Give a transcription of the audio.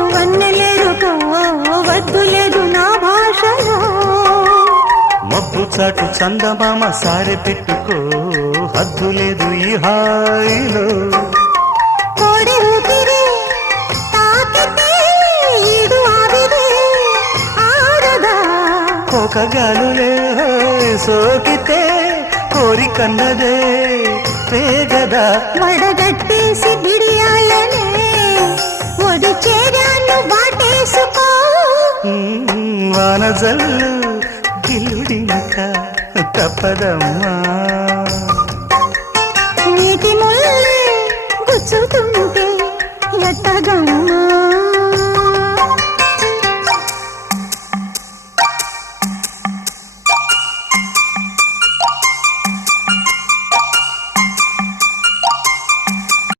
వన్నెలేరుకో వద్దు లేదు నా భాషలో. మబ్బు చాటు చందమామ సారె పెట్టుకో హద్దు లేదు ఈ హాయిలో. కోడి ఊపిరి తాకితే ఈడు ఆవిరి ఆరదా. కోకగాలులే సోకితే కోరికన్నదే పేగదా. వడగట్టేసి బిడియాలనే ఒడి చేరాను వాటేసుకో. వానజల్లు గిల్లుడింక తప్పదమ్మా.